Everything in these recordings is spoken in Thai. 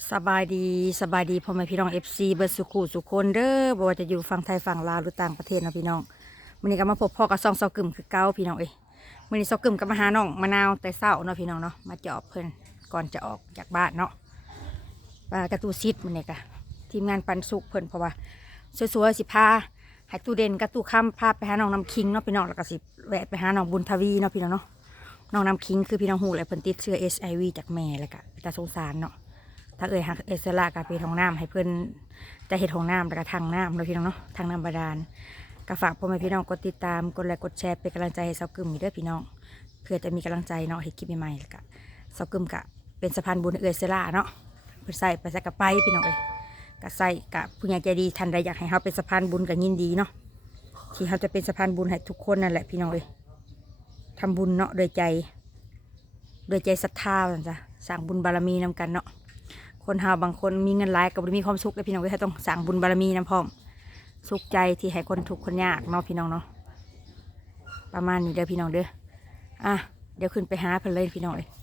สบายดีพ่อแม่พี่น้องFCเบิร์ดสุขุสุคนเด้อบ่ว่าจะอยู่ฝั่งไทยฝั่งลาวหรือต่างประเทศนะพี่น้องมื้อนี้ก็มาพบพ่อกับซองเซากึ่มคือเก่าพี่น้องมื้อนี้เซากึ่มก็มาหาน้องมะนาวแต่เช้าเนาะพี่น้องเนาะมาจอบเพิ่นก่อนจะออกจากบ้านเนาะกระตูซิดมื้อนี้ก็ทีมงานปันสุกเพิ่นเพราะว่าสวยๆสิพาให้ตู้เด่นกับตู้ค่ำพาไปหาน้องน้ำคิงเนาะพี่น้องแล้วก็สิแวะไปหาน้องบุญทวีเนาะพี่น้องเนาะน้องน้ำคิงคือพี่น้องฮู้แหละเพิ่นติดเชื้อ HIV จากแม่แล้วก็ตาสงสารเนาะถ้าหักสละกับไปท้องน้ำให้เพื่อนจะเห็ดท้องน้ำแล้วก็ทางน้ำเราพี่น้องเนาะทางน้ำบาดาลก็ฝากพ่อแม่พี่น้องกดติดตามกดไลค์กดแชร์เป็นกำลังใจให้เซากึมอีกด้วยพี่น้องเพื่อจะมีกำลังใจเนาะเห็ดคลิปใหม่ๆแล้วก็เซากึมกะเป็นสะพานบุญสละเนาะเพื่อใส่ไปใส่กับไปพี่น้องก็ใส่กับผู้ใหญ่ใจดีทันใดอยากให้เขาเป็นสะพานบุญกับยินดีเนาะที่เขาจะเป็นสะพานบุญให้ทุกคนนั่นแหละพี่น้องทำบุญเนาะโดยใจศรัทธาจ้ะสร้างบุญบารมีนำกันเนาะคนหาบางคนมีเงินหลายก็บ่ได้มีความสุขเลยพี่น้องเลยต้องสร้างบุญบารมีนำพร้อมสุขใจที่ให้คนทุกข์คนยากเนาะพี่น้องเนาะประมาณนี้เด้อพี่น้องเด้อเดี๋ยวขึ้นไปหาเพิ่นเลยพี่น้องเลย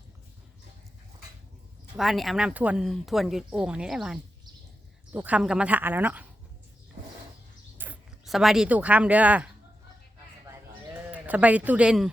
บ้านนี้อาบน้ำทวนอยู่โอ่งอันนี้ได้บ้านตู้คำกับมาถาแล้วเนาะสบายดีตู้คำเด้อสบายดีตู้เด่น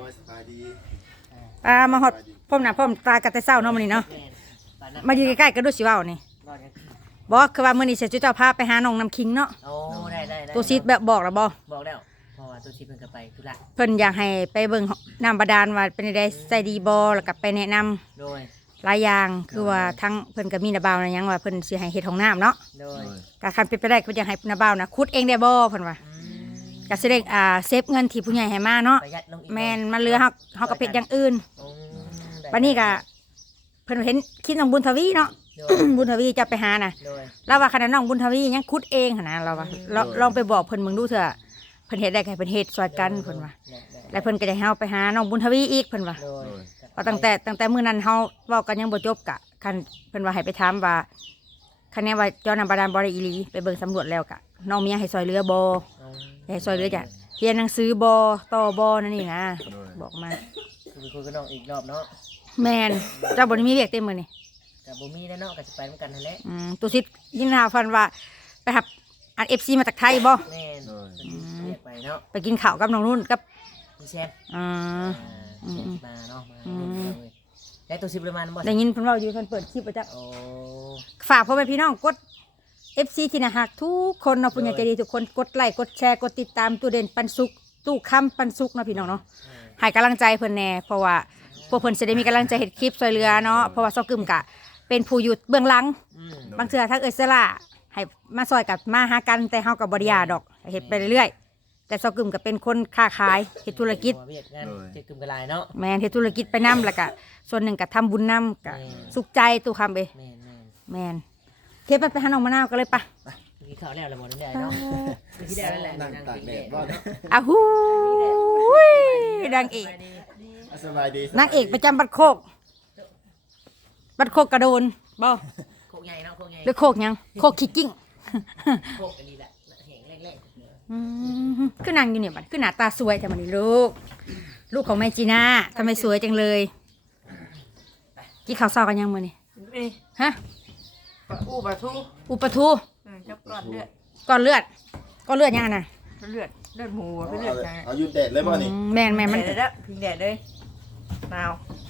มาหอดพ่อมหน้าพ่อมตากระต่ายเศร้าเนาะมันนี่เนาะมาอยู่ใกล้ๆกันดูสิว่าวนี่บอกคือว่ามื่อนี้เสร็จจุ๊เจ้าพาไปหาน้องน้ำคิงเนาะโอ้ได้ตัวซีดแบบบอกแล้วบอกแล้วเพราะว่าตัวซีดเพิ่นก็ไปธุระเพิ่นอยากให้ไปเบิ่งน้ำบาดาลว่าเป็นได้ใส่ดีบอแล้วก็ไปแนะนำโดยหลายอย่างคือว่าทั้งเพิ่นก็มีนาบ่าวนะยังว่าเพิ่นสิให้เฮ็ดห้องน้ำเนาะโดยก็คันเป็นไปได้ก็อยากให้นาบ่าวนะขุดเองได้บ่เพิ่นว่าก็สิได้เซฟเงินที่ผู้ใหญ่ให้มาเนาะแม่นมันเหลือเฮาก็เฮ็ดอย่างอื่นบัดนี้ก็เพิ่นเห็นคิดน้องบุญทวีเนาะ บุญทวีจะไปหาน่ะเราว่าขนาดน้องบุญทวียังคุดเองนะเราว่าลองไปบอกเพิ่นมึงดูเถอะเพิ่นเฮ็ดได้ไงเพิ่นเฮ็ดสวยกันเพิ่นว่าแล้วเพิ่นก็จะให้เฮาไปหาน้องบุญทวีอีกเพิ่นว่าเพราะตั้งแต่มื้อนั้นเฮาเว้ากันยังบ่จบกะคันเพิ่นว่าให้ไปถามว่าคันนี้ว่าเจ้าน้ำบาดาลบ่ได้อีหลีไปเบิ่งสำรวจแล้วกะน้องมีให้ซอยเรือบ่ให้ซอยเรือจ้ะเรียนหนังสือบ่ต่อบ่นั่นนี่นะบอกมาคุยกับน้องอีกรอบเนาะแม่นเจ้าบ่ได้มีเวียกเต็มมื้อนี่กับบ่มีแล้วเนาะก็สิไปเหมือนกันนั่นแหละตัวซิดยินหาฟันว่าไปหับFC มาจากไทยบ่แม่นเรียกไปเนาะไปกินข้าวกับน้องนุ่นกับพี่แซมมาเนาะมาแล้วตัวซิประมาณบ่ได้ยินเพิ่นเว้าอยู่เพิ่นเปิดคลิปประจำโอ้ฝากพ่อแม่พี่น้องกด FC ที่น่าฮักทุกคนเนาะผู้ใหญ่ใจดีทุกคนกดไลค์กดแชร์กดติดตามตู้เด่นปันสุกตู้ค้ำปันสุกเนาะพี่น้องเนาะให้กำลังใจเพิ่นแน่เพราะว่าพวกเพิ่นจะได้มีกำลังใจเฮ็ดคลิปช่วยเหลือเนาะเพราะว่าซอกึมกะเป็นผู้อยู่เบื้องหลังบางเทื่อทั้งสละให้มาซอยกับมาหากันแต่เฮากับบริยาดอกเฮ็ดไปเรื่อยๆแต่ซอกึมก็เป็นคนค้าขายเฮ็ดธุรกิจเฮ็ดกึมกะลายเนาะแม่นเฮ็ดธุรกิจไปนำแล้วก็ส่วนหนึ่งก็ทำบุญนำก็สุขใจตู้คำแม่นเทปไปหาน้องมะนาวก็เลยปะกินข้าวแล้วละหมดได้เนาะกินได้แล้วแหละนั่งตากแดดบ่ฮู้ดังเอกสบายดีนางเอกประจำบัดโคกกระโดนบ่โคกใหญ่เนาะโคกใหญ่หรือโคกยังโคกขี้กิ้งโคกอันนี้แหละแห้งแรกๆคือนางอยู่เนี่ยบัดคือหน้าตาสวยแต่มันนี่ลูกของแม่จีน่าทำไมสวยจังเลยกินข้าวเช้ากันยังมื้อนี่ฮะอุปทูจับก่อนเลือดยังน่ะเลือดหมูเลือดจังเอายุดแดดเลยป่ะนี่แม่มันแล้วพิงแดดเลยหนาว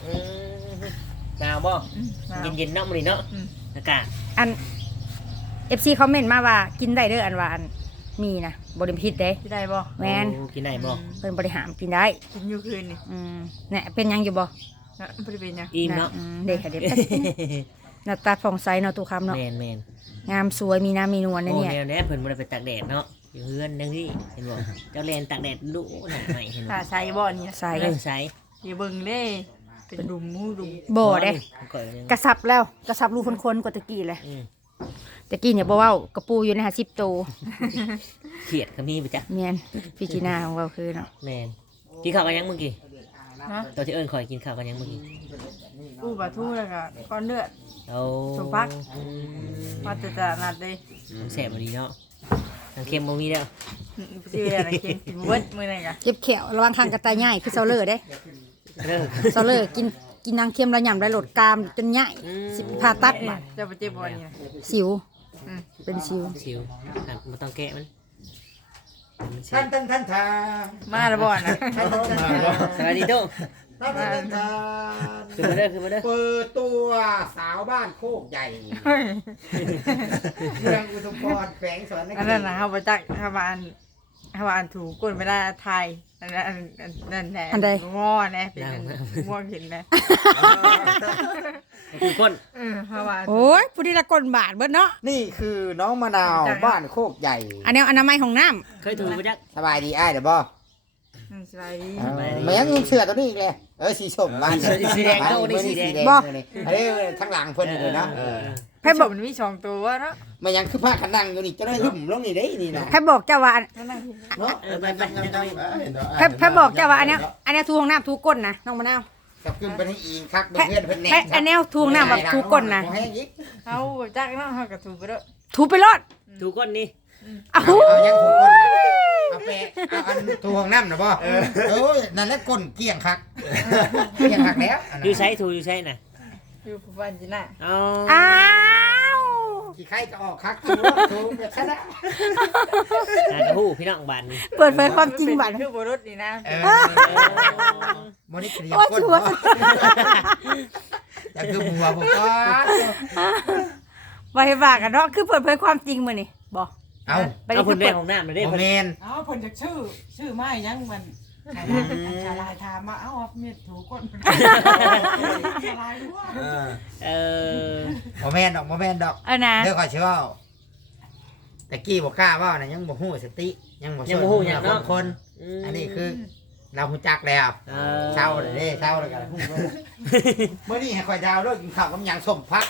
บ่เย็นๆเนาะมื้อนี้เนาะอากาศอัน FC คอมเมนต์มาว่ากินได้เด้ออันว่าอันมีนะบ่ได้พิษเด้ได้บ่แม่นกินได้บ่เพิ่นบ่ได้ห้ามกินได้กินอยู่คืนนี่เนี่ยเป็นยังอยู่บ่นะบ่ได้เป็นยังอิ่มเนาะเด็กค่ะเด็กหน้าตาผ่องใสเนาะตู้คำเนาะแม่นงามสวยมีน้ำมีนวลนะเนี่ยโอ้แน่เพิ่นบ่ได้ไปตากแดดเนาะอยู่เฮือนจังซี่เห็นบ่เจ้าแลนตากแดดดุหน่อยเห็นบ่ถ้าใส่บ่นี่ใส่ใส่อย่าเบิ่งเด้เป็นดุมมูดุมบ่เด้กระสับรูคนกว่าตะกี้เลยตะกี้เนี่ยบ่เว้ากระปูอยู่ใน50โตเขียดก็มีไปจ้ะแม่นพี่จีน่าของเราคือเนาะแม่นกินข้าวกันยังเมื่อกี้ตอนที่เอิ้นข่อยกินข้าวกันยังเมื่อกี้อู้บะทูแล้วก็ก้อนเลือดเอาสมพักมาจะนัดเลยแซ่บดีเนาะทางเค็มบ่มีแล้วสิเวลาเค็มกินเบิดมื้อนั้นก็เจ็บแขวระวังทางกระต่ายง่ายคือเซาเลอร์เด้เซาเลอร์กินนางเค็มระยำได้โหลดกรามจนใหญ่สิผ่าตัดบาดเจ้าไปเจ็บบ่เนี่ยสิวอืมเป็นสิวชิวบ่ต้องแกะมันท่านทามาแล้วบ่นะสวัสดีโตท่านทาคือมาเด้อคือมาเด้อเปิดตัวสาวบ้านโคกใหญ่เมืองอุทุมพรแขวงสวนนคอันรินั้นนทนะร์เฮาบ่จักเฮาว่าอันถูกก้นเวลาไทยอันนั้นแหละงอแน่เป็นง่วงเห็นแน่คือก้นเฮาว่าโอ้ยผู้ที่ละก้นบาดเบิดเนาะนี่คือน้องมะนาวบ้านโคกใหญ่อันนี้อนามัยของน้ำเคยถูกบ่จักสบายดีอ้ายเด้อบ่สบายดีแม่งลุงเสือตัวนี้อีกเลยสีส้มบ้านสีแดงโตนี่สีแดงบ่อันนี้ทั้งหลังเพิ่นนี่เลยนะใครบอกมันมี2ตัวเนาะมันยังคือผ้าขันนั่งอยู่นี่จะได้หึ่มลงนี่ได้นี่นะใครบอกเจ้าว่าอันเนาะไปใครบอกเจ้าว่าอันเนี้ยทูของน้ำทูก้นนะน้องมะนาวกับขึ้นไปให้อิงคักเพื่อนเพิ่นแหน่อันแนวทูของน้ำแบบทูก้นนะให้อีกเฮาจักเนาะเฮาก็ถูกไปเด้อทูไปรอดถูกก้นนี่อ้าวเอายังถูกคนเอาแปะเอาอันถูห้องน้ำนะบ่เอ้ยนั่นแหละก้นเกี้ยงคักเกี้ยงคักแล้วอยู่ใช้ถูกอยู่ใช้น่ะอยู่บ้านจีน่าอ๋ออ้าวขี้ไข่ก็ออกคักถูแบบนั้นนะฮู้พี่น้องบ้านนี่เปิดเผยความจริงบัดคือบ่รถนี่นะมอนี่เกลียโอ้ยก้นชัวร์แต่คือบัวผมก็ไว้ว่ากันเนาะคือเปิดเผยความจริงมื้อนี่บอกเอาไปเอาคืเพิ่อนได้เปิดของน้ำมาได้โอเพิ่นเมนเอาเพิ่นจะชื่อไม้ยังมันชาลายถามมาเอาเม็ดถูก้นชาลายด้วยเออโอเมนดอกโอเมนดอกเออนะเดี๋ยวขอเชื่อแต่กี้บอกกล้าว่านะยังบ่ฮู้สติยังบ่ยังบ่ฮู้หยังเนาะคนอันนี้คือเราฮู้จักแล้วเช้าเลยเด้เช้าเลยกันฮู้เมื่อนี้ให้ข่อยดาวด้วยกินข้าวกับหยังส้มพัก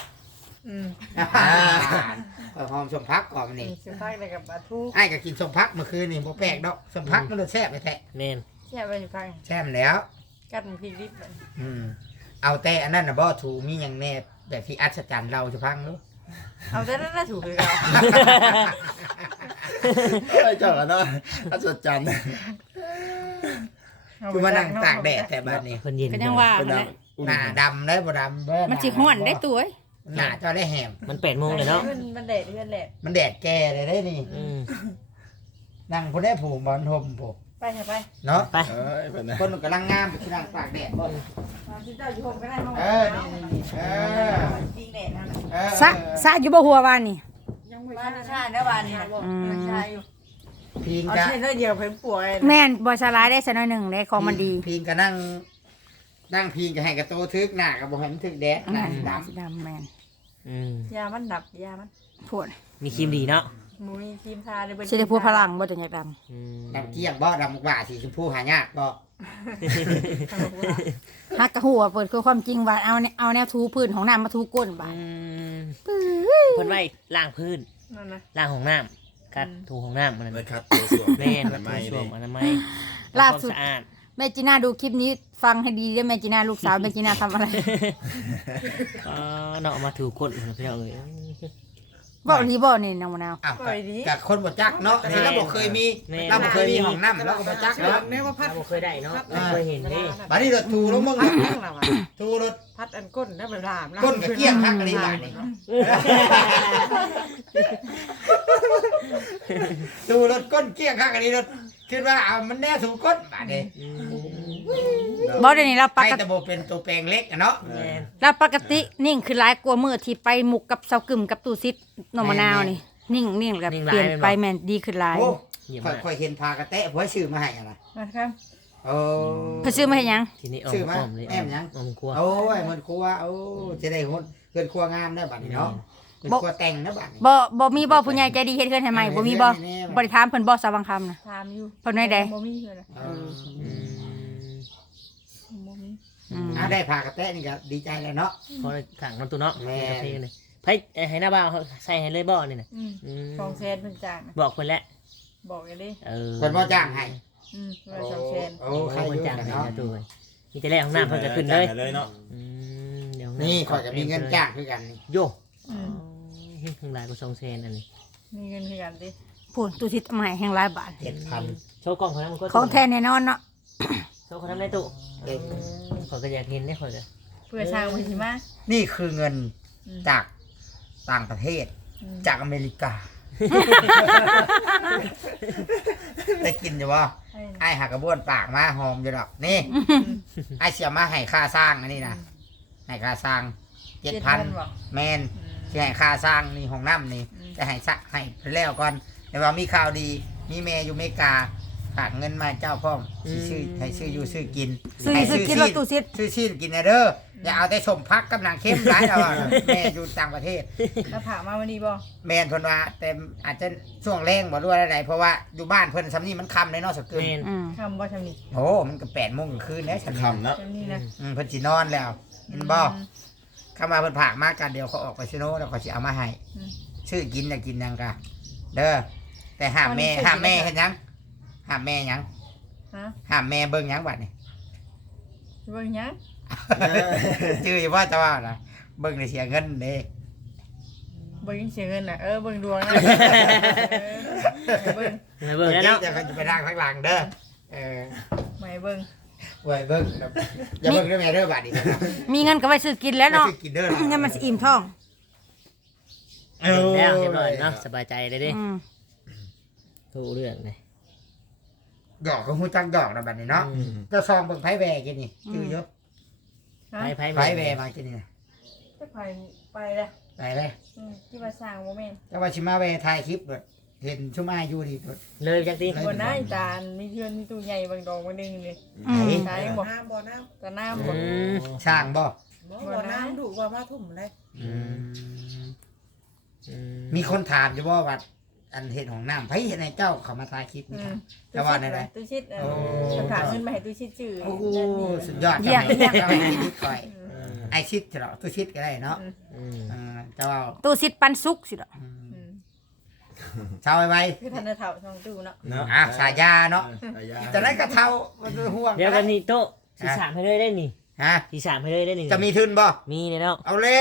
ข่อยหอมส้มพักก่อนมันนี่นี่สิพักได้กับปลาทูไอ้ก็กินส้มพักเมื่อคืนนี่บ่แปลกดอกส้มพักมันรสแซ่บไปแท้แม่นแค่ไปอยู่พังแซ่บแล้วกัดมันพริกดิบมันเอาแต่อันนั้นน่ะบ่ถูมีหยังแน่แบบที่อัศจรรย์เราจะพังรู้เอาแต่นั้นน่ะถูกคือเก่าไอ้เจ้ากันเนาะอัศจรรย์คือมานั่งตากแดดแต่บัดนี้เพิ่นเย็นก็ยังว่าเป็นแหน้ละหน้าดำได้บ่ดำเบ้อมันสิฮ้อนได้ตัวเอ้ยหน้าเจ้าได้แหมมัน8 โมงเลยเนาะมันแดดเพื่อนแดดมันแดดแก่เลยได้นี่อืมนั่งพุ่นได้ผูกบอลทมผูกไปเถอะไปเนาะไปเอ้ยเป็นไงคนกำลังงามไปนั่งตากแดดบ่มาที่เจ้าอยู่ห่มก็ได้ห้องนี่จริงแดดนั่นซะอยู่บ่หัววานนี่ยังไม่บ้านใช่ชาตินะบ้านนี่นะชาอยู่พิงเอากะเช่นเดียวเพิ่นป่วยแม่นบ่สลายได้ซะหน่อยหนึงได้ของมันดีพิงกะนั่งพิงกะให้กระโตทึกหน้ากับบ่ให้มันทึกแดดหน้าสีดสีดำแม่นอืมยามันดับยามันพวดมีครีมดีเนาะมูมีทีมทาได้เบิ่สิได้พูดพลังบ่จังอยากดำอืมำดำเกี้ยงบ่ดำกว่าสีชมพูหายากบ่ฮักกะหัวเปิดคือความจริงว่าเอาแนวทูพื้นของน้ำมาทูก้นบาดอืมเพิ่นไว้ล้างพื้นนั่นนะล้างห้องน้ำกัดถูห้องน้ำมันเลยนครับตัวสวมแม่นทำไมสวดิมอนามัยล่าทำควมสุดสะอาดแม่จีน่าดูคลิปนี้ฟังให้ดีด้วยแม่จีน่าลูกสาวแม่จีน่าทำอะไรเนาะเอามาถูก้นพี่น้องเอ้ยบอกดีบอกนี่น้องมะนาวอ้าวกับคนบ่จักเนาะนี่เราบ่เคยมีเราบ่เคยมีห้องน้ำเราก็บ่จักเนาะเนี่ยว่าพัดเราบ่เคยได้เนาะเราเคยเห็นเด้บัดนี้รถทูลงมึงพัดนั่งละวะทูรถพัดอันก้นได้ไปถามก้นกับเกี้ยงคักอะไรบาดนี่ทูรถก้นเกี้ยงคักอะไรรถคิดว่าเอามันแน่ถูกก้นบาดนี่บอกเดี๋ยวนี้เราปใครกติแต่บ่เป็นตัวแปลงเล็กอะเนาะแม่นเราปกตินิ่งคือหลายกลัวามือที่ไปหมุกกับเสากึ่มกับตู้ซิดน้องมะนาวนี่นิ่งแล้วก็เปลี่ยนไปแม่นดีขึ้นหลายโอ้เยี่ยมค่มากอยเห็นพากระแตะผัวชื่อมาให้อะไรนะครับโอ้เพิ่นซื้อมาให้หยังทีนี้ชื่อมาอ้อมเลยแม่มยังอ้อมครัวโอ้ยมันครัวโอ้จะได้คนเกินครัวงามได้บัดนี้เนาะเกินครัวแต่งนะบัดนี้บ่มีบ่ผู้ใหญ่ใจดีเฮ็ดเฮือนให้ใหม่บ่มีบ่บ่ได้ถามเพิ่นบ่สาวังคำนะถามอยู่เพิ่นไว้ใดบ่มีเลยนะเอออืมบ่มีอืมได้พากระแตะนี่ก็ดีใจแล้วเนาะพอสั่งน้ำตัวเนาะแม่กาแฟเลยไผให้หน้าบ้านเขาใส่ให้เลยบ่นี่น่ะอืมสองแสนเพิ่นจ้างนะบอกเพิ่นแล้วบอกเลยดิเออเพิ่นบ่จ้างให้ว่าสองแสนโอ้โอ้ใครเพิ่นอยู่จ้างกันให้เนาะนะตัวมีแต่แรกห้องน้ำเพิ่นก็ขึ้นเลยจ่าเลยเนาะอืมเดี๋ยวนี่ข่อยก็มีเงินจ้างคือกันนี่โยทั้งหลายก็200,000อันนี้มีเงินคือกันดิพูนตู้ซิดเอามาให้แห่งหลายบาท 7,000 โชว์กล้องเขานะมันก็ของแท้แน่นอนเนาะโชว์เขาทำในตู้เด็กข่อยก็อยากเห็นเนี่ยข่อยก็เพื่อสร้างมันสิมานี่คือเงินอืมจากต่างประเทศอืมจากอเมริกา ได้กินอยู่บ่ไอ้หักกระบ้วนปากมาหอมอยู่ดอกนี่ไอ้เสียมาให้ค่าสร้างอันนี้นะให้ค่าสร้าง7,000 บ่แมนจะให้ค่าสร้างนี่ห้องน้ำนี่จะให้สะให้ไปแล้วก่อนแต่ว่ามีข่าวดีมีเมย์อยู่อเมริกาฝากเงินมาเจ้าพ่อมสิซื้อให้ซื้ออยู่ซื้อกินซื้อให้ซื้อกินรถตู้ซิดซื้อชีนกินนะเด้ออย่าเอาแต่ชมพักกำลังเข้มร้ายเราแม่อยู่ต่างประเทศแล้วผ่ามาวันนี้บ่แมนเพิ่นว่าแต่อาจจะช่วงแรงบ่รู้อะไรเพราะว่าอยู่บ้านเพิ่นสำนี้มันค่ำเลยเนาะสักเกินแม่นทำบ่ทำนี่โอ้มันก็8 โมงคืนแล้วฉันคำเนาะทำนี่นะเพิ่นสินอนแล้วเห็นบ่เข้ามาเพิ่นผากมากันเดี๋ยวเขาออกไปซิโนแล้วเขาสิเอามาให้ชื่อกินอยากกินหยังกะเด้อแต่ห้ามแม่เฮ็ดหยังห้ามแม่หยังฮะห้ามแม่เบิ่งหยังบัดนี่เบิ่งหยังชื่ออยู่ว่าจะว่าน่ะเบิ่งได้เสียเงินเด้เบิ่งเสียเงินน่ะเบิ่งดวงนะเบิ่งมาเบิ่งแล้วเนาะจะไปนั่งข้างหลังเด้ออไม่เบิ่งไว้เบิ่งครับอย่าเบิ่งเด้อแม่เด้อบัดนี้มีเงินก็ไว้ซื้อกินแล้วเนาะไม่ใช่กินเด้อเงินมันสิอิ่มท้องเบิ่งแล้วเรียบร้อยเนาะสบายใจเลยเด้อืมทุกเรื่องเลยดอกก็ฮู้จักดอกนะบัดนี้เนาะเจ้าซองเบิ่งไผแวกินนี่ชื่ออยู่ฮะไพ่ไผแวมากินนี่นะจะไปแล้วไปเลยที่ว่าสร้างบ่แม่นแต่ว่าสิมาแวถ่ายคลิปเบิดเห็นชุมาอยู่นี่เบิดเลยจักทีบ่ได้ตาลมีเพื่อนมีตู้ใหญ่บางดอกบางนึงเลยอืมใช่บ่น้ำบ่น้ตาน้ำบ่ช่างบ่ำบ่น้ำดุว่ามาทุ่มเลยมีคนถามอยู่บ่ว่าอันเห็นของน้ำไผเห็นในเจ้าเขามาถ่ายคลิปนี่ครับ แต่ว่าไหนตู้ชิดโอ้จะถามขึ้นมาให้ตู้ชิดชื่อโอ้โหสุดยอดจังเลยจังเลยคิดก่อยไอชิดเถอะตู้ชิดก็ได้เนาะเจ้าเอาตู้ซิดปันสุกสิดอกเช้าไว้คือทันเฒ่าช่องตู้เนาะเนาะอ่ะสายาเนาะจะได้กระเทามันห่วงเดี๋ยวกันนี่โต๊ะสีสามให้เลยได้นี่ฮะสีสามให้เลยได้นี่จะมีทุนบ่มีเลยเนาะเอาแล้ว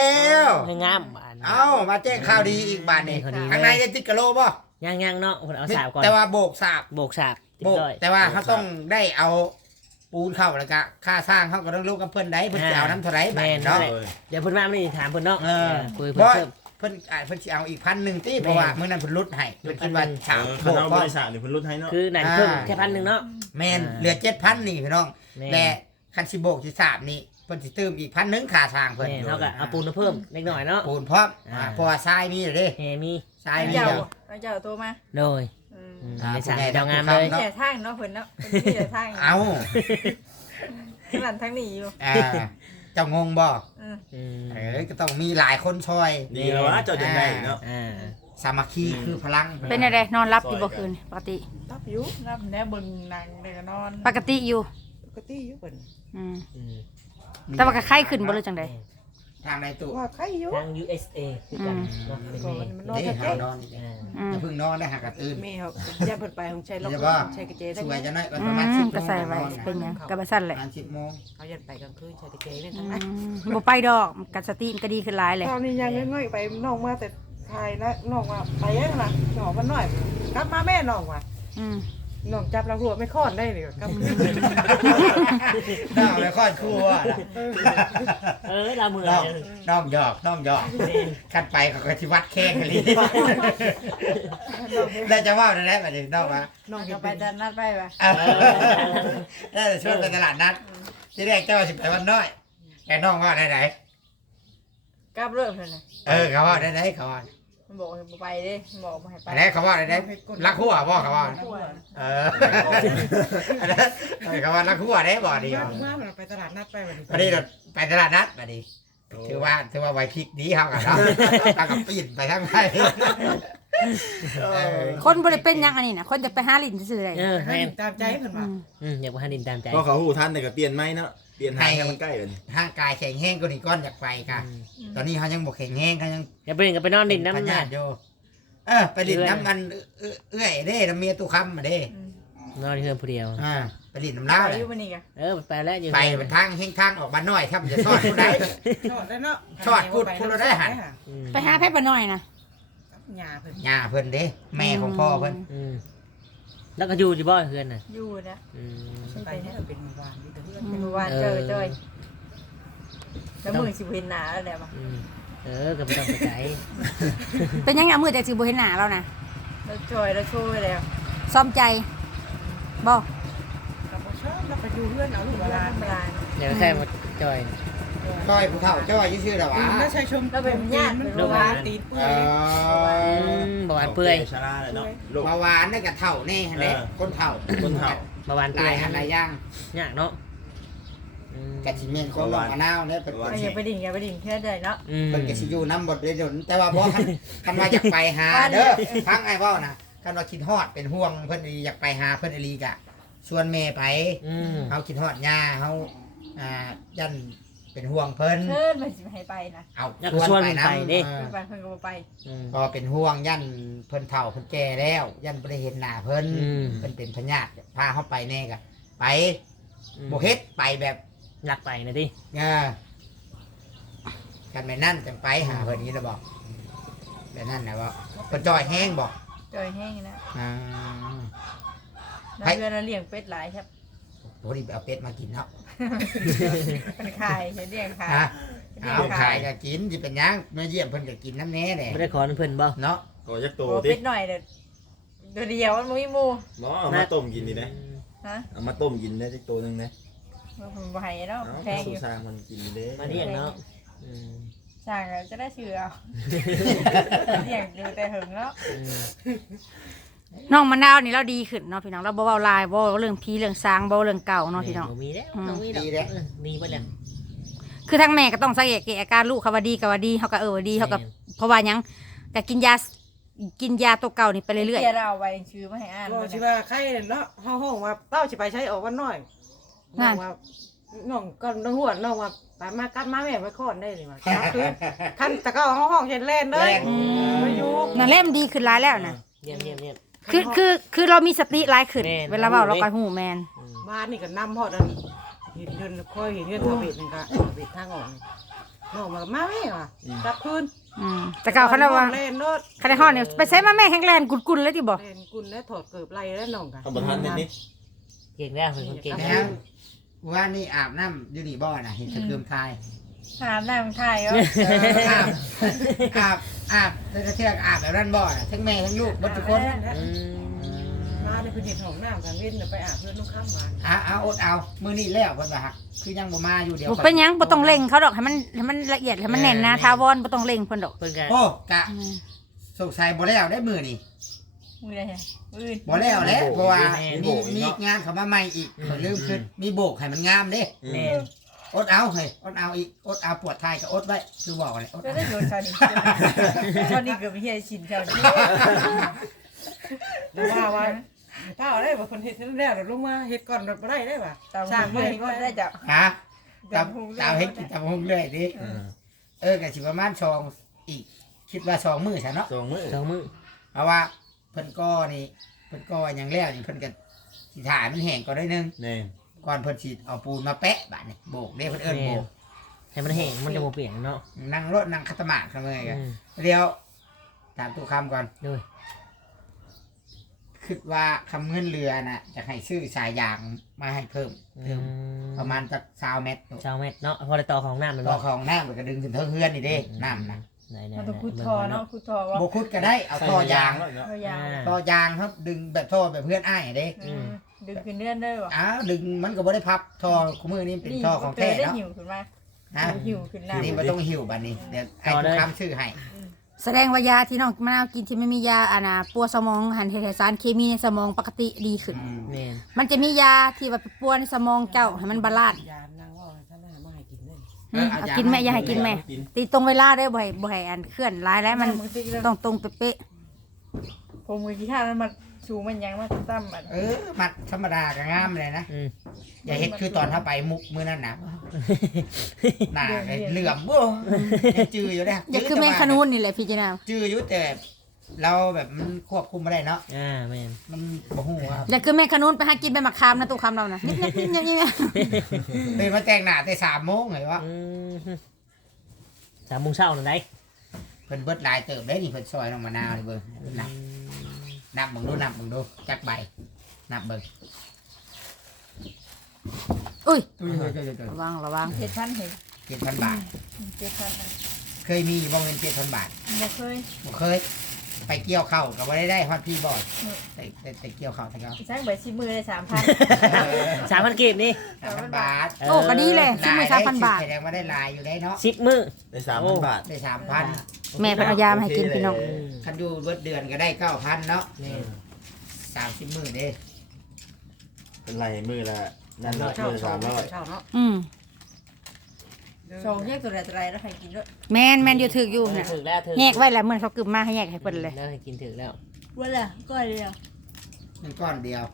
ให้งามอันเอามาแจ้งข่าวดีอีกบาทนี่ข่าวดีข้างในจะติดกะโลบ่ยังเนาะคนเอาสาบก่อนแต่ว่าโบกสาบโบกสาบโบกร้อยแต่ว่าเขาต้องได้เอาปูนเข้าแล้วก็ค่าสร้างเขาก็ต้องรู้กับเพิ่นได้เพิ่นจะเอาน้ำเท่าไหร่บาทเนาะเดี๋ยวเพิ่นมาไม่ได้ถามเพิ่นเนาะเออคุยบ่เพิ่นเพิ่มเพิ่นเพิ่นสิเอาอีก1,000ที่เพราะว่ามื้อนั้นเพิ่นลดให้เพิ่นคิดว่าฉาบคโบกณะบบ่ริษัทนี่เพิ่นลดให้เนาะคือไหนเพิ่มแค่1,000เนาะแม่นเหลือ 7,000 นี่พี่น้องแม่และคันสิโบกสิสาบนี่เพิ่นสิเติมอีก1,000ค่าสร้างเพิ่นแม่เท่ากับเอาปูนมาเพิ่มเล็กน้อยเนาะปูนพร้อมอ่าเพราะว่าทรายมีอยู่เด้แฮมีทรายมีเจ้าแล้วเจ้าโทรมาโดย ในสามดาวงามเลยแต่ทางเนาะเพิ่นเนาะเป็นที่แต่ทางเอาขนาดทั้งนี้อยู่เจ้างงบ่อืมก็ต้องมีหลายคนช่วยนี่แล้วว่าเจ้าจังได๋เนาะอ่าสามัคคีคือพลังเป็นอะไรนอนรับอยู่บ่คืนปกติรับอยู่รับแน่เบิ่งหนังเด็กนอนปกติอยู่ปกติอยู่เพิ่นอืมอืมแต่ว่าก็ไข้ขึ้นบ่รู้จังได๋ทางในตู้ว่าใครอยู่ทาง USA คือกันเนาะเป็นก่อเมนย์มันนอนเด้แท้หานอนอ่าอืมอย่าเพิ่งนอนได้หากระตื่นแม่เขาย่าเพิ่นไปของใช้ล็อกเดี๋ยวบ่ใช้กระเจสทั้งวยนั้นจะน้อยก็อืประมาณม 10 ก็ใส่ไว้เป็นหยังก็บ่ซั่นแหปละระมาณ10 โมงเขายันไปกลางคืนใช้กระเจเป็นอืทั้งนั้นมบ่ไปดอกกัสติมันก็ดีขึ้นหลายเลยตอนนี้ยังง่อยๆไปน้องมาแต่ไทยนะน้องว่าไปยังนะน้องมันน้อยกลับมาแม่น้องว่ะอืมน้องจับเราหัวไม่คลอดได้เลยกลับน้องเลยคอดครัวเรามือน้องหยอกคันไปเขาก็สิวัดแข้งกันเลยได้จะว่าได้บัดนี้น้องว่าน้องจะจะไปไปดันนัดไปป่ะได้จะชวนไปตลาดนัดที่แรกเจ้าสิไปวันน้อยแกน้องว่าไหนกลับเริ่มเลยนะเขาว่าไหนเขาว่ามันบอกให้ไปเด้บอกมาให้ไปไหนเขาว่าไหนรักหัวบ่เขาว่าเขาว่ารักหัวได้บ่ดีมามันไปตลาดนัดไปวันนี้พอดีเราไปตลาดนัดบัดนี้ถือว่าไวพริกดีเขากันเนาะตั้งกับปีนไปทั้งไทยคนบ่ได้เป็นหยังอันนี้น่ะคนจะไปหาลิ้นซื่อๆได้แม่นตามใจเพิ่นว่าอยากมาหันดินตามใจพอเขาหูท่านแต่ก็เปลี่ยนไหมเนาะเปลี่ยนให้มันใกล้กันร่างกายแข็งแห้งก็นี่ก้อนอยากไปกันตอนนี้เขายังบอกแข็งแห้งเขายังอย่าไปเล่นกับไปนอนดินน้ำพหญานัติโยไปดินน้ำมันเอื้อยเด้น้ำเมียตุคำมาเด้นอนเพื่อนผู้เดียวไปดินน้ำเล้าไปเลยอยู่วันนี้กันไปแล้วอยู่ไปเป็นทางเฮงทางออกบ้านน้อยครับจะทอดผู้ใดชอดได้เนาะชอดพูดเราได้หันไปหาแพทย์บ่น้อยนะหญ้าเพิ่นย่าเพิ่นเด้แม่ของพ่อเพิ่นแล้วก็อยู่ที่บ้านเพื่อนน่ะอยู่นะไปเนี่ยเป็นวานนี่เด้อเป็นวันเจอเจยแล้วมือสิเห็นหน้าแล้วแหละบ่ก็ไม่ต้องไปไกลเป็นยังไงมือแต่สิบ่เห็นหน้าเรานะแล้วจอยแล้วช่วยแล้วซ่อมใจบ่กับบ่ชอบแล้วก็อยู่เพื่อนเอาลูกหลานธรรมดาเดี๋ยวแค่มาจอยจ้อยผู้เฒ่าจ้อยชื่อๆแล้ววะแล้วใช้ชมแล้วเป็นญาติมันเป็นว่าว่าตีนเปื่เออยอเบาหวานเปื่อยชราเลยเนาะลูกเบาหวานนี่กับเฒ่าแน่แหละคนเฒ่าคนเฒ่าเบาหวานหเปื่ลาอย ยหันหลายอย่างยากเนาะกะสิเมนของน้องมะนาวเนี่ยเป็นอย่าไปดิ่งอย่าไปดิ่งแค่ใดเนาะเพิ่นก็สิอยู่น้ำบทเรียนแต่ว่าบ่คันว่าอยากไปหาเด้อฟังไอ้เว้านะคันว่าคิดฮอดเป็นห่วงเพิ่นอยากไปหาเพิ่นอีหลีกะชวนแม่ไปเฮาคิดฮอดย่าเฮายันเป็นห่วงเพิ่นเพิ่นมันสิให้ไปนะเอาอยากชวนไปเด้เพิ่นไปเพิ่นก็บ่ไปก็เป็นห่วงยันเพิ่นเฒ่าเพิ่นแก่แล้วยันบ่ได้เห็นหน้าเพิ่นเพิ่นเป็นพญาติพาเฮาไปแน่ก็ไปบ่เฮ็ดไปแบบอยากไปนะดิกันแม่นั่นจังไปหาเพิ่นนี้แล้วบอกแบบนั้นนะบ่เพิ่นจ่อยแห้งบอกจอยแห้งนะอ่าแล้วเดือนละเลี้ยงเป็ดหลายครับโหดิเอาเป็ดมากินเนาะมันขายจะเลี้ยงขายฮะเอาขายก็กินสิเป็นหยังมาเยี่ยมเพิ่นก็กินน้ำแน่แหละไม่ได้ขอเพิ่นบ่เนาะก็ยักโตโอ้ติเป็ดหน่อยเดี๋ยวเดียวมันบ่มีหมู่บ่เอามาต้มกินดีนะฮะเอามาต้มกินได้จักโตนึงนะมันบ่ให้เนาะเอาแพงอสู่ยู่สร้างมันกินเด้มาเรียกเนาะสร้างแล้วจะได้ชื่อเอาเลี้ยงอยู่แต่หึงแล้วน้องมะนาวนี่เราดีขึ้นเนาะพี่น้องเราบ่เว้าลายบ่เว้าเรื่องผีเรื่องสางบ่เว้าเรื่องเก่าเนาะพี่น้องมีแล้วต้องมีแล้วมีไปแล้วคือทั้งแม่ก็ต้องสังเกตอาการลูกเขาว่าดีก็ว่าดีเขาก็ว่าดีเขาก็เพราะว่าหยังก็กินยาตัวเก่านี่ไปเรื่อยเดี๋ยวเราเอาไว้ชื่อมาให้อ่านก็สิว่าใครเนาะห้องว่าเต้าสิไปใช้ออกวันน้อยน้องว่าน้องก็น้องหัวน้องว่าไปมากัดมาแม่ไว้ก่อนได้เลยว่าคือคันตะเก้าห้องเห็นแล่นเลยมาอยู่ๆนั่นแหละมันดีขึ้นหลายแล้วนะเยี่ยมคือเรามีสติหลายขึ้นแม่นเวลาเว้าเราก็หูแมนบ้านนี่ก็นำฮอดอันเห็นเงินค่อยเห็นเงินทะเบียนนี่ก็เบียดทางออกน้องมาแม่ว่ะกลับคืนแต่เก่าเขาเรียกว่าเล่นรถคันได้ฮอดเนี่ยไปใช้มาแม่แข็งแรงกุนๆเลยที่บอกเล่นกุนแล้วถอดเกือบไรแล้วน้องกันเอาบ่ทันนิดเก่งแล้วเป็นคนเก่งแล้วว่านี่อาบน้ำอยู่นี่บ่น่ะเห็นสะเกิมทายถามได้มันไทยก็อาบแล้วก็เทือกอาบแบบนั้นบ่น่ะทั้งแม่ทั้งลูกหมดทุกคนมาในพื้นที่ของน้ำกันเว้นไปอาบเพื่อนต้องข้ามมาเอาอดเอามื้อนี้แล้วเพิ่นว่าฮักคือยังบ่มาอยู่เดียวบ่เป็นหยังบ่ต้องเร่งเขาดอกให้มันละเอียดให้มันแน่นนะทาวอนบ่ต้องเร่งเพิ่นดอกเพิ่นก็โอ้กะสงสัยบ่แล้วได้มื้อนี้มือได้ไงมือบ่แล้วแหละเพราะว่ามีงานเข้ามาใหม่อีกเขาลืมขึ้นมีโบกให้มันงามเด้ๆแม่อดเอาเฮ้ยอดเอาอีกอดเอาปวดท้ายก็อดไว้คือบอกเลยอดก็เอาได้โดนชาวนี้ชาวนี้เกือบไม่ใช่ชินชาวนี้แล้วว่าเต้าได้บ่คนเฮ็ดแล้วลงมาเฮ็ดก่อนบ่ได้ได้ป่ะตามมือก็ได้จับฮะตามให้กินตามหุงเลยดิก็สิประมาณ2อีกคิดว่า2มื้อซะเนาะสองมื้อ 2มื้อเพราะว่าเพิ่นก็อย่างแล้วนี่เพิ่นก็สิถ่ายมันแห้งก่อนได้นึงแน่ก่อนเพิ่นสิเอาปูนมาแปะบาดนี่โบกเด้เพิ่นเอิ้นโบกให้มันแห้งมันจะบ่เปียกเนาะนั่งรถนั่งคัตมาดกันเลยกันเดี๋ยวตามตู้คำก่อนด้วยคิดว่าคำเงินเรือน่ะจะให้ซื้อสายยางมาให้เพิ่มประมาณสัก20 เมตรชาวเม็ดเนาะพอได้ต่อของน้ำมันต่อเนาะของน้ำมันก็ดึงขึ้นเท่าเฮือนนี่เด้น้ำนะไหนมันต้องคุดทอเนาะคุดทอว่าบคุดก็ได้เอาท่อยางแล้วเนาะเอายางท่อยางครับดึงแบบท่อแบบเพื่อนอ้ายเด้ดึงขึ้นเนื่อนได้ป่ะอ้าวดึงมันก็บ่ได้พับท่อคู่มือนี่เป็นท่อของแท้ได้เนาะหิวขึ้นมาฮะหิวขึ้นหน้านี่มันต้องหิวบัดนี้เดี๋ยวไอ้ทุกคำซื้อให้แสดงว่ายาที่น้องมะนาวกินที่ไม่มียาปัวสมองหันเฮ็ดให้สารเคมีในสมองปกติดีขึ้นแม่นมันจะมียาที่ว่าไปปัวในสมองเจ้าให้มันบาลานซ์ยานนางว่าท่านมาให้กินเลยเอากินแม่อย่าให้กินแม่ตีตรงเวลาได้อบ่ให้อันเคลื่อนหลายแล้วมันต้องตรงเป๊ะผมมือที่ท่านั้นมาชูมันยังมาตั้มมันมัดธรรมดาก็งามเลยนะอย่าเฮ็ดคือตอนเข้าไปมุกมือนั่นนะหน้าเหลื่อมบ่ยังจืออยู่เด้ๆอย่าคือแม่ขนุนนี่แหละพี่เจ้าจืออยู่แต่เราแบบมันควบคุมไม่ได้เนาะแม่นมันบ่ฮู้ว่าอย่าคือแม่ขนุนไปหากินใบมะขามนะตู้คำเรานะนิดตื่นมาแต่งหน้าแต่3 โมงเลยวะ 3 โมงเช้านั่นไดเพิ่นเบิดหลายเติบได้นี่เพิ่นซอยลงมะนาวนี่เบิ่งนับเบิ่งดูจักใบนับเบิ่งอุ้ยอุ้ยระวังเห็ดท่านเห็ด 7,000 บาท 7,000นะเคยมีบ่เงิน 7,000 บาทบ่เคยบ่เคย ไปเกี่ยวข้าวก็บ่ได้ฮอดพี่บ่แต่เกี่ยวข้าวแต่ก็ใช้เบิด10มื้อได้ 3,000กีบนี่ 3,000 บาทโอ้ก็ดีเลยซื้อมา3,000 บาทแสดงว่าได้หลายอยู่ได้เนาะ 10 มื้อได้3,000 บาทได้ 3,000 แม่เพิ่นเอายามาให้กินพี่น้องคันอยู่เบิดเดือนก็ได้ 9,000 เนาะนี่ 30 มื้อเด้เป็นไรมือละนั่นเนาะมือ300 เช่าเนาะอืมสองแยกตัวใดแล้วให้กินด้วยแม่นอยู่ถึกอยู่น่ะถึกแล้วถึกแยกไว้แล้วเหมือนเขากึมมาให้แยกให้เพิ่นเลยแล้วให้กินถึกแล้วว่าล่ะก้อยเดียวมันก้อนเดียว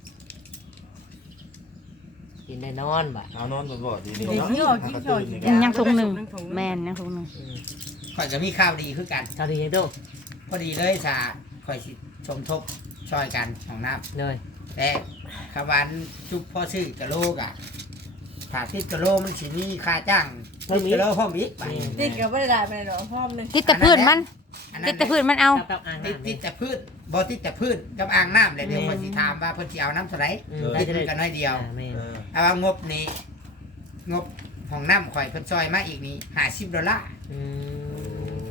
กินได้นอนบ่ะเอานอนบ่ดีนี่กินเนาะที่ออกกินที่ออกยังถุงหนึงแม่นยังถุงหนึงข่อยก็มีข้าวดีคือกันเท่าที่ยังตู้พอดีเลยสาข่อยสิสมทบช่วยกันของน้ำเลยแต่คำวันจุบพ่อซื้อกะโลกอ่ะถ้าติดกะโลมันสิมีค่าจ้างติดกะโลพร้อมอีกไปติดกับบ่ได้ไปหรอกพร้อมนึงติดแต่พื้นมันอันตินั้ดนแต่พื้นมันเอากับอ่างติดน้ำตินี่ดแต่พืชบ่ติดแต่พืชกับอ่างน้ำเลยเดี๋ยวข่อยสิถามว่าเพิ่นสิเอาน้ำเท่าไหร่ได้ติดจะได้กันน้อยเดียวแม่นเออเอาว่างบนี้งบของน้ำข่อยเพิ่นซอยมาอีกนี่$50 อืม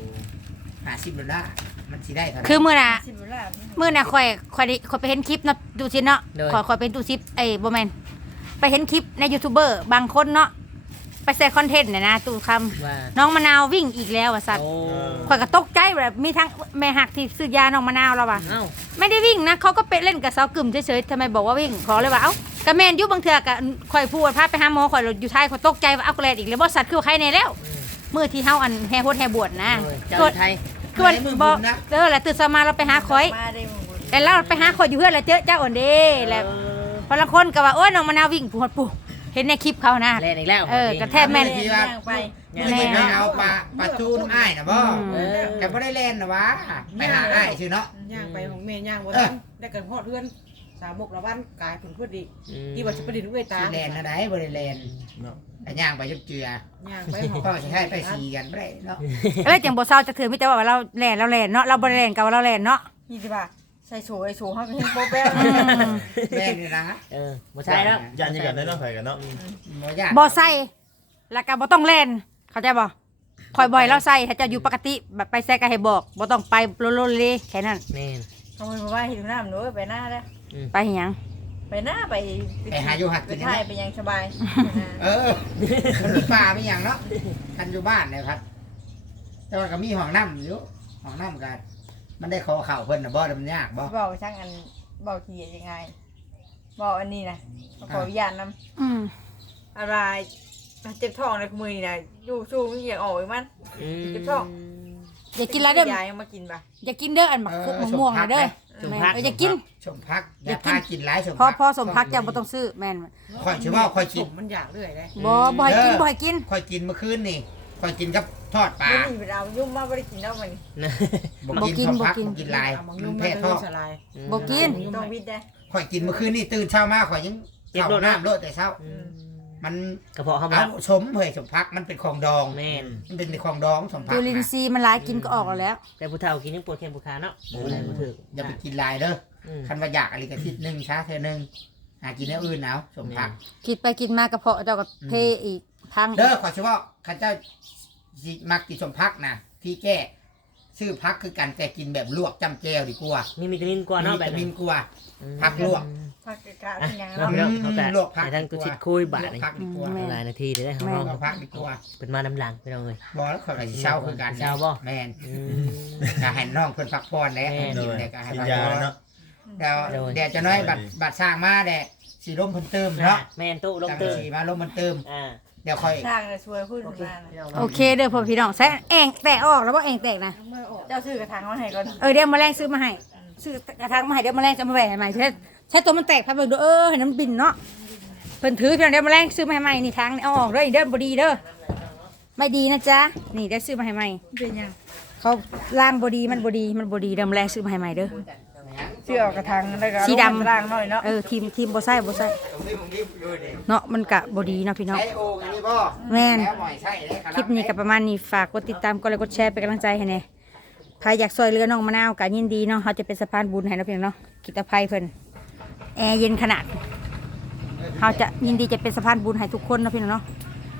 $50มันสิได้เท่าไหร่คือมื้อน่ะสิบเวลามื้อน่ะข่อยไปเห็นคลิปเนาะดูสิเนาะข่อยเป็นดูซิปบ่แม่นไปเห็นคลิปในยูทูบเบอร์บางคนเนาะไปใส่คอนเทนต์เนี่ยนะตู้คำว่าน้องมะนาววิ่งอีกแล้วอ่ะสัตว์โอ้ข่อยก็ตกใจแบบมีทั้งแม่หักที่ซื้อยาน้องมะนาวแล้วว่ะเอ้าไม่ได้วิ่งนะเขาก็ไปเล่นกับสาวกึ่มเฉยๆทำไมบอกว่าวิ่งขอเลยว่าเอ้ากะแมนอยุบบางเถื่อกะข่อยพูดพาไปหาหมอข่อยอยู่ท้ายข่อยตกใจว่าเอากระแลดอีกแล้วบ่สัตว์คือใครแน่แล้วมื้อที่เฮาอันแห่โฮดแห่บวชนะเจ้าตรวจไทยตรวจบ่แล้วตื่นสมาเราไปหาข่อยมาได้หมดแต่เราไปหาข่อยอยู่เพื่อนแล้วเจอเจ้าอ่อนเด้แล้วพละคนก็ว่าโอ้ยน้องมะนาววิ่งปวดปู่เห็นในคลิปเขานะแล่นอีกแล้วกระแทกแม่นที่ว่าไปมื้อนี้ไปเอาปลาจูนอ้ายน่ะบ่เออแต่บ่ได้เล่นนะวะไปหาอ้ายซื่อเนาะย่างไปของแม่ย่างบ่ทันได้กันฮอดเรือน3 ละวันกลายเป็นเพิ่นอีกที่ว่าสิประดิษฐ์ด้วยตาสิแลนนะได้บ่ได้แลนเนาะแต่ย่างไปจุบเจือย่างไปหอพ่อสิให้ไปสีกันบ่ได้เนาะแล้วจังบ่เศร้าจะถือมีแต่ว่าเราแล่นเนาะเราบ่ได้แล่นกับว่าเราแล่นเนาะนี่สิบ่าใส่โฉไอ้โฉเฮาก็เห็นโป๊ะแป๊ะแม่นี่นะบ่ใช่แล้วย่านนี่กันได้เนาะไผกันเนาะบ่ย่านบ่ใส่แล้วก็บ่ต้องแล่นเข้าใจบ่คอยบ่อยเราใส่ถ้าจะอยู่ปกติแบบไปใส่ก็ให้บอกบ่ต้องไปโลๆเลยแค่นั้นแม่นเขาไปว่าเห็นน้ำหนูไปหน้าแล้วไปเฮ็ดหยังไปหน้าไปไปหาอยู่หักไปกินถ่ายนะไปยังสบายเออมันมีป่ามีหยังเนาะคันอยู่บ้านเนี่ยครับแต่ว่าก็มีห้องน้ำอยู่ห้องน้ำกันมันได้ขอเข่าเพิ่นน่ะบ่มันยากบ่บอกช่างอันบอกขี้ยังไงบอกอันนี้นะขออนุญาตนอืมำอะไรเจ็บท้องในมือนี่นะอยู่ชูมันอยากออกอีกมัน เก็บท้องอย่ากินแล้วเด้อยายยังมากินปะอย่ากินเด้ออันหมักคุกมะม่วงนะเด้อแม่นอย่ากินชมพักอย่าพากินหลายชมพอพักพอสมพักจะบ่ต้องซื้อแม่นข่อยสิว่าข่อยกินมันอยากเรื่อยได้บ่ให้กินบ่ให้กินข่อยกินเมื่อคืนนี่ข่อยกินกับทอดปลาไม่มีไปเอายุ่มมาไม่ได้กินแล้วมันบ่กินชมพักบ่กินบ่กินหลายมัมัน นยุ่งแพ้แพ้ท้ท้ออง งสลายบ่กินต้องวิทย์ได้ข่อยกินเมื่อคืนนี่ตื่นเช้ามาข่อยยังเข้าน้ำโลดแต่เช้า มันกระเพาะเข้าเอามาชมเฮ้ยชมพักมันเป็นของดองแม่นมันเป็นของดองชมพักจุลินนะทรีย์มันหลายกินก็ออกแล้วแต่ผู้เฒ่ากินยังปวดแขนปวดขาเนาะบ่ได้บ่ถึกอย่าไปกินหลายเด้ออืมคันว่าอยากอะไรก็ทิศหนึงช้าเท่อนึงหากินแนวอื่นเอาชมพักคิดไปกินมากระเพาะเจ้าก็เทอีกพังเด้อขอเฉพาะข้าเจ้าสิมักกินชมพักนะพี่แก้ชื่อพักคือกันแต่กินแบบลวกจำแจวดีกว่ามีวิตามินกว่าเนาะมีแบวิบตามินั้นนกว่า พักลวกพักกะอ่ะเป็นยังเราเนาะพี่น้องเขาลวกพักแต่ทางตัวชิดคุยบาทลวกนี่พักดีกว่าหลายนาทีเดี๋ยวได้ของลน้องวกพักดีกว่าเป็นมาน้ำหลังพี่น้องเอ้ยบอกแล้วขอยก็สิเช้าคือกันเช้าบ่แม่นอืมก็ให้น้องเพิ่นพักผ่อนแล้วแม่นให้โดกินยแต่ก็ให้กินพักยาผ่อนเนาะเดี๋ยวโดยเดี๋ยวจะน้อยบัตรสร้างมาแดดสีลมเพิ่นเติมเนาะแม่นตู้ลงจังตื้อสีมาลมมันเติมอ่าเดี๋ยวค่อยสร้างเลยช่วยพูดโอเคมาพี่น้องเนาะโอเคเด้อพ่อพี่น้องใส่แอ่งแตกออกแล้วบ่แอ่งแตกนะเจ้าซื้อกระถางมาให้ก่อนเดี๋ยวแมลงซื้อมาให้ซื้อกระถางมาให้เดี๋ยวแมลงจะมาแหวนใหม่ใช้ตัวมันแตกพับเบิ่งดูให้น้ำบินเนาะเพิ่นถือเพียงเดี๋ยวแมลงซื้อมาให้ใหม่นี่ทางนี่เอาออกเด้อเด้อบ่ดีเด้อไม่ดีนะจ๊ะนี่ได้ซื้อมาให้ใหม่เป็นยังเขาล้างบ่ดีมันบ่ดีเด้อแมลงซื้อมาให้ใหม่เด้อซื้อออกกระถางแล้วก็สีดำล่างหน่อยเนาะทีมบ่ใส่เนาะมันกะบ่ดีเนาะพี่น้องใช้โอ่งอันนี้บ่แม่นแล้วหน่อยใช่เลยรับคลิปนี้ก็ประมาณนี้ฝากกดติดตามกดไลค์กดแชร์เป็นกำลังใจให้แน่ใครอยากช่วยเหลือน้องมะนาวก็ยินดีเนาะเขาจะเป็นสะพานบุญให้เนาะพี่น้องเนาะกิตภัยเพิ่นแอร์เย็นขนาดเขาจะยินดีจะเป็นสะพานบุญให้ทุกคนเนาะพี่น้องเนาะ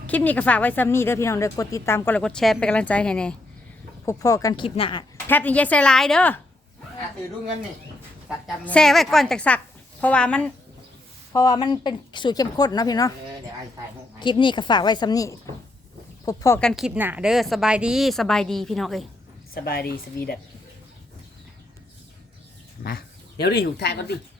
คลิปนี้ก็ฝากไว้ซ้ำนี้เด้อพี่น้องเด้อกดติดตามกดไลค์กดแชร์เป็นกำลังใจให้แน่พบพอกันคลิปหน้าแพทย์นี่อย่าใส่ลายเด้อถือดูเงินนี่ตัดจำเงินแช่ไว้ก่อนจากสักเพราะว่ามันเป็นสูตรเข้มข้นเนาะพี่เนาะเดี๋ยวไอ้ใส่ให้คลิปนี้ก็ฝากไว้ซ้ำนี้พบพอกันคลิปหน้าเด้อสบายดีพี่น้องเอ้ยสบายดีสวีดัตมาเดี๋ยวดิอยู่ทายก่อนดิ